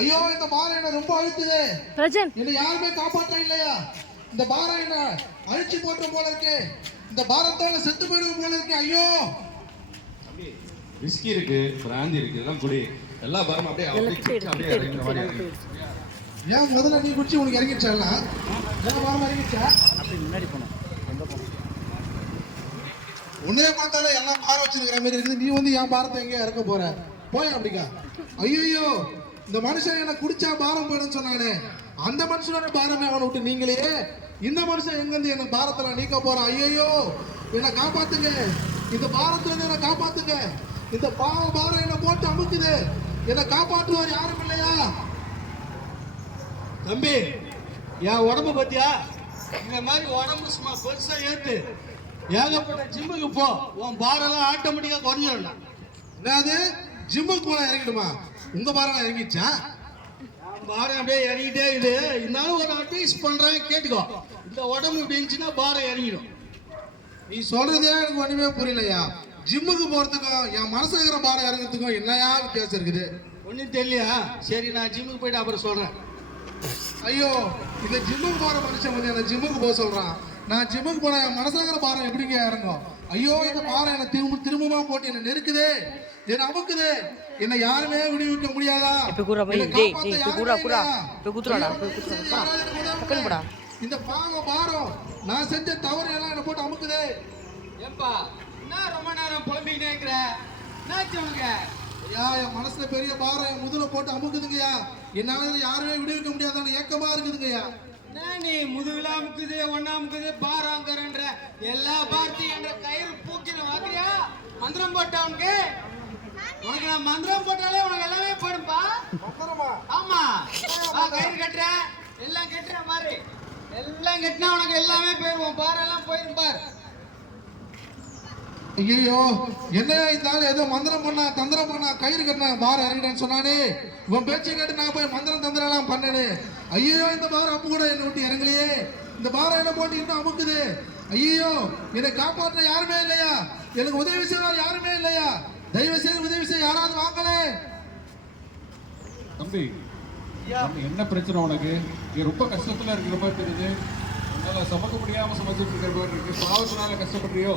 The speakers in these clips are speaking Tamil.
ஐயோ இந்த பாரம் என்ன ரொம்ப அழுத்துது. என்ன யாருமே காப்பாற்ற இல்லையா? இந்த பாரம் என்ன அழிச்சு போட்டு போல இருக்கு. இந்த பாரத்தால செத்து போயிடும் போல இருக்கு. ஐயோ விஸ்கி இருக்கு, பிராந்தி இருக்கு, இதெல்லாம் குடி. எல்லா பாரம் அப்படியே இறங்குற மாதிரி இருக்கு. ஏன் முதல்ல நீ குடிச்சு உனக்கு இறங்கிடுச்சா? எல்லாம் பாரம் இறங்கிடுச்சா? அப்படி முன்னாடி போனோம். உன்னே பார்த்தாலே எல்லாம் பாரம் வச்சிருக்கிற மாதிரி இருக்குது. நீ வந்து என் பாரத்தை எங்க இறக்க போற? போய் அப்படிக்கா. ஐயோ இந்த மனுஷன் என்ன குடிச்சா பாரம் போயிடுன்னு சொன்னானே, அந்த மனுஷனோட பாரமே அவனை விட்டு நீங்களே. இந்த மனுஷன் எங்க இருந்து என்ன பாரத்துல நீக்க போறான்? ஐயோ என்னை காப்பாத்துங்க, இந்த பாரத்துல இருந்து என்னை காப்பாத்துங்க. இந்த பாரம் என்ன போட்டு அமுக்குது, என்னை காப்பாற்றுவார் யாரும் இல்லையா? தம்பி, என் உடம்பு பத்தியா? இந்த மாதிரி உடம்பு சும்மா பெருசா ஏத்து ஏகப்பட்ட ஜிம்முக்கு போ, உன் பாரெல்லாம் ஆட்டோமேட்டிக்கா குறைஞ்சிடும். என்னது ஜிம்முக்கு போனா இறங்கிடுமா? உங்க பாரம் இறங்கிச்சா? பாரம் அப்படியே இறங்கிட்டே இது. இருந்தாலும் ஒரு அட்வைஸ் பண்றேன், கேட்டுக்கோ. இந்த உடம்பு இப்படி இருந்துச்சுன்னா பாரம் இறங்கிடும். நீ சொல்றதே எனக்கு ஒண்ணுமே புரியலையா? ஜிம்முக்கு போறதுக்கும் என் மனசுல இருக்கிற பாரம் இறங்குறதுக்கும் என்னையா வித்தியாசம் இருக்குது? ஒன்னும் தெரியலையா? சரி, நான் ஜிம்முக்கு போயிட்டு அப்புறம் சொல்றேன். ஐயோ இந்த ஜிம்முக்கு போற மனுஷன் வந்து என்ன ஜிம்முக்கு போக சொல்றான். நான் ஜிம்முக்கு போன என் மனசுல இருக்கிற பாரம் எப்படிங்க இறங்கும்? ஐயோ இந்த பாரம் என்ன திரும்பமா போட்டு என்ன நெருக்குது, என்ன அமுக்குது. என்ன யாருமே விடுவிக்க முடியாதா? இந்த பாரம் நான் செஞ்ச தவறு எல்லாம் என்ன போட்டு அமுக்குது. ஏம்பா என்ன ரொம்ப நேரம் புலம்பிக்கிட்டே இருக்கிற? என்னாச்சு உனக்கு? ஐயா என் மனசுல பெரிய பாரம் என் முதுல போட்டு அமுக்குதுங்கய்யா. என்னால யாருமே விடுவிக்க முடியாதான்னு ஏக்கமா இருக்குதுங்கய்யா. நீ முதுகுல அமுக்குது, ஒன்னா அமுக்குது, பாராங்கறன்ற எல்லா பார்த்தியும் என்ற கயிறு பூக்கின வாக்குறியா? மந்திரம் போட்டா உனக்கு? உனக்கு நான் மந்திரம் போட்டாலே உனக்கு எல்லாமே போயிடும்பா. ஆமா, கயிறு கட்டுற, எல்லாம் கட்டுற மாதிரி எல்லாம் கட்டினா உனக்கு எல்லாமே போயிடுவோம். பாரெல்லாம் போயிடும் பார். ஐயோ என்னையா இருந்தாலும் ஏதோ மந்திரம் பண்ணா தந்திரம் பண்ணா கயிறு கட்டினா பாரம் இறங்கிட்டேன்னு சொன்னானே. இவன் பேச்சை கேட்டு நான் போய் மந்திரம் தந்திரம் எல்லாம் பண்ணனே. ஐயோ இந்த பாரம் அப்ப கூட என்ன விட்டு இறங்கலையே. இந்த பாரம் என்ன போட்டு இன்னும் அமுக்குது. ஐயோ என்னை காப்பாற்ற யாருமே இல்லையா? எனக்கு உதவி செய்ய யாருமே இல்லையா? தயவு செய்து உதவி செய்ய யாராவது வாங்கல. தம்பி, என்ன பிரச்சனை உனக்கு? நீ ரொம்ப கஷ்டத்துல இருக்கிற மாதிரி தெரியுது. உன்னால சமக்க முடியாம சமைச்சிட்டு இருக்கிற மாதிரி இருக்கு. பாவத்தினால கஷ்டப்படுறியோ?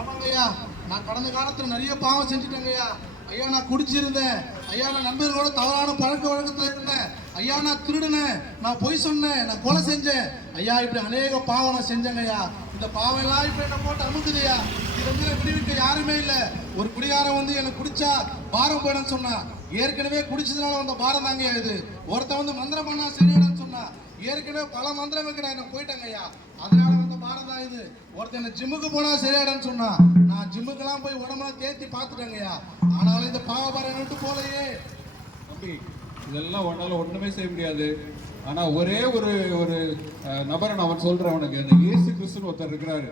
ஆமாங்கய்யா, நான் கடந்த காலத்துல நிறைய பாவம் செஞ்சுட்டேங்கய்யா. ஐயா நான் குடிச்சிருந்தேன். ஐயா நான் நண்பர்களோட தவறான பழக்க வழக்கத்துல இருந்தேன். ஐயா நான் திருடினேன், நான் பொய் சொன்னேன், நான் கொலை செஞ்சேன். ஐயா இப்படி அநேக பாவம் நான் செஞ்சேங்கய்யா. இந்த பாவம் எல்லாம் இப்ப என்ன போட்டு அமுக்குதுயா. இது வந்து விடுவிக்க யாருமே இல்ல. ஒரு குடிகாரன் வந்து என்ன குடிச்சா பாரம் போயிடும் சொன்னா. ஏற்கனவே குடிச்சதுனால வந்த பாரம் தாங்கய்யா இது. ஒருத்தன் வந்து மந்திரம் பண்ணா சரியானு சொன்னா. ஏற்கனவே பல மந்திரம் வைக்கிறேன் என்ன போயிட்டாங்க ஐயா. அதனால வந்த பாரம் தான் இது. ஒருத்தன் என்ன ஜிம்முக்கு போனா சரியாடன்னு சொன்னா. நான் ஜிம்முக்கெல்லாம் போய் உடம்பெல்லாம் தேத்தி பார்த்துட்டேங்கய்யா. ஆனாலும் இந்த பாவபாரம் விட்டு போலையே. தம்பி, இதெல்லாம் உன்னால ஒண்ணுமே செய்ய முடியாது. ஆனா ஒரே ஒரு ஒரு நபரை நான் சொல்றேன் உனக்கு. அந்த இயேசு கிறிஸ்துன்னு ஒருத்தர் இருக்கிறாரு.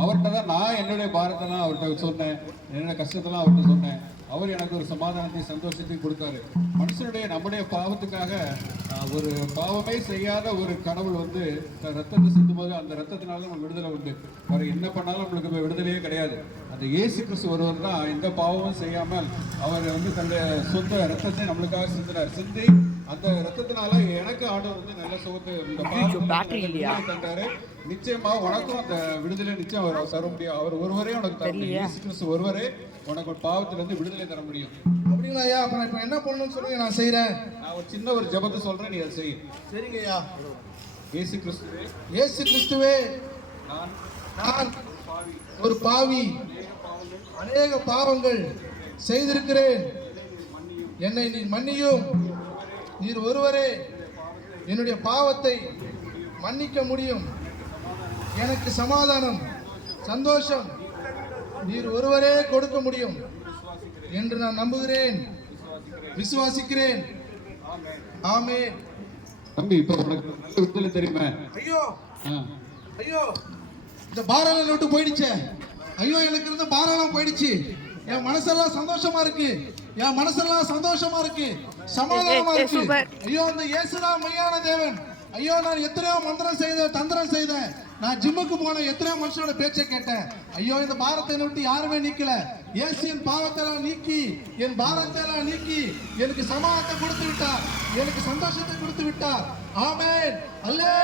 அவர்கிட்ட தான் நான் என்னுடைய பாரத்தெல்லாம் அவர்கிட்ட சொன்னேன், என்னோட கஷ்டத்தெல்லாம் அவர்கிட்ட சொன்னேன். அவர் எனக்கு ஒரு சமாதானத்தை சந்தோஷத்தையும் கொடுத்தாரு. மனுஷனுடைய நம்முடைய பாவத்துக்காக ஒரு பாவமே செய்யாத ஒரு கடவுள் வந்து ரத்தத்தை சிந்தும் போது அந்த ரத்தத்தினால நமக்கு விடுதலை உண்டு. வேற என்ன பண்ணாலும் நம்மளுக்கு விடுதலையே கிடையாது. அந்த இயேசு கிறிஸ்து ஒருவர் தான் எந்த பாவமும் செய்யாமல் அவர் வந்து தன்னுடைய சொந்த ரத்தத்தை நம்மளுக்காக சிந்தினார். சிந்தி அந்த ரத்தத்தினால எனக்கு ஆண்டவர் வந்து நல்ல சுகத்தை தந்தாரு. நிச்சயமா உனக்கும் அந்த விடுதலை நிச்சயம் அவர் தர முடியும். அவர் ஒருவரே உனக்கு தர முடியும். இயேசு கிறிஸ்து ஒருவரே உனக்கு பாவத்திலிருந்து விடுதலை தர முடியும். அப்படிங்களா ஐயா? அப்ப நான் இப்ப என்ன பண்ணணும்னு சொல்லுங்க, நான் செய்யறேன். நான் ஒரு சின்ன ஒரு ஜெபத்தை சொல்றேன், நீ அதை செய். சரிங்க ஐயா. இயேசு கிறிஸ்துவே, இயேசு கிறிஸ்துவே, நான் ஒரு பாவி, அநேக பாவங்கள் செய்திருக்கிறேன். என்னை நீ மன்னியும். நீர் ஒருவரே என்னுடைய பாவத்தை மன்னிக்க முடியும். எனக்கு சமாதானம், சந்தோஷம் நீர் ஒருவரே கொடுக்க முடியும் என்று நான் நம்புகிறேன், விசுவாசிக்கிறேன். ஆமென். தம்பி, இப்ப உனக்கு நல்ல விடுதலை தெரியுமா? ஐயோ ஐயோ இந்த பாரம் விட்டு போயிடுச்சே. ஐயோ எனக்கு இருந்த பாரம் போயிடுச்சு. என் மனசெல்லாம் சந்தோஷமா இருக்கு. என் மனசெல்லாம் சந்தோஷமா இருக்கு, சமாதானமா இருக்கு. ஐயோ இந்த இயேசுதான் மெய்யான தேவன். ஐயோ நான் எத்தனையோ மந்திரம் செய்தேன், தந்திரம் செய்தேன். நான் ஜிம்முக்கு போன எத்தனை மனுஷனோட பேச்சை கேட்டேன். ஐயோ இந்த பாரத்தை என்னை விட்டு யாருமே நீக்கல. இயேசு என் பாவத்தெல்லாம் நீக்கி என் பாரத்தெல்லாம் நீக்கி எனக்கு சமாதானத்தை கொடுத்து விட்டார், எனக்கு சந்தோஷத்தை கொடுத்து விட்டார். ஆமென், அல்லேலூயா.